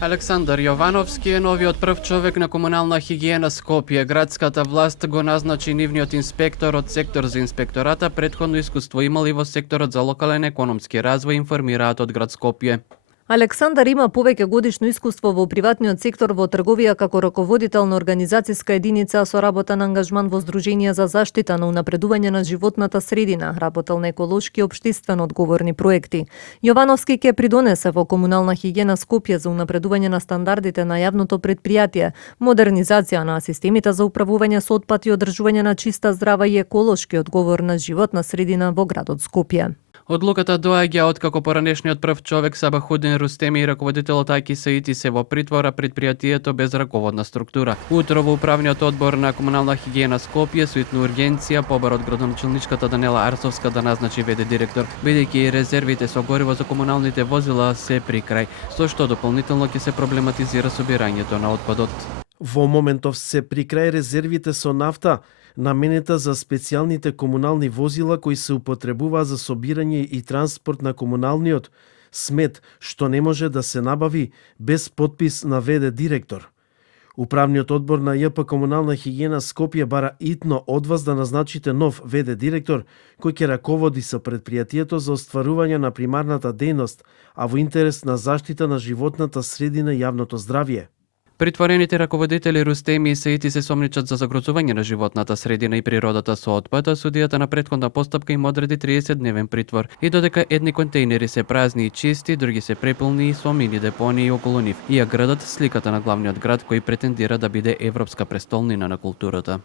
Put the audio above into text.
Александар Јовановски е новиот прв човек на комунална хигиена Скопје. Градската власт го назначи нивниот инспектор од сектор за инспектората, претходно искуство имал и во секторот за локален економски развој, информираат од град Скопје. Александар има повеќе годишно искуство во приватниот сектор во трговија како раководител на организацијска единица со работа на ангажман во Здруженија за заштита на унапредување на животната средина, работел на еколошки и општествено одговорни проекти. Јовановски ќе придонесе во комунална хигиена Скопје за унапредување на стандардите на јавното предпријатие, модернизација на системите за управување со отпад и одржување на чиста, здрава и еколошки одговорна животна средина во градот Скопје. Одлуката доаѓа откако поранешниот прв човек Сабахудин Рустеми и раководителот Аки Саити се во притвора предпријатието без раководна структура. Утро во управниот одбор на комунална хигиена Скопје со итна ургенција побар од градоначалничката Данела Арсовска да назначи ВД директор, бидејќи резервите со гориво за комуналните возила се при крај, со што дополнително ќе се проблематизира собирањето на отпадот. Во моментов се при крај резервите со нафта, наменета за специјалните комунални возила кои се употребуваат за собирање и транспорт на комуналниот смет, што не може да се набави без подпис на ВД директор. Управниот одбор на ЈП Комунална хигиена Скопје бара итно од вас да назначите нов ВД директор кој ќе раководи со предпријатието за остварување на примарната дејност, а во интерес на заштита на животната средина и јавното здравје. Притворените раководители Рустеми и Саити се сомничат за загрозување на животната средина и природата со отпад, а судијата на претходна постапка им одреди 30-дневен притвор. И додека едни контејнери се празни и чисти, други се преполни со мини депонии околу нив. И ја градат сликата на главниот град кој претендира да биде европска престолнина на културата.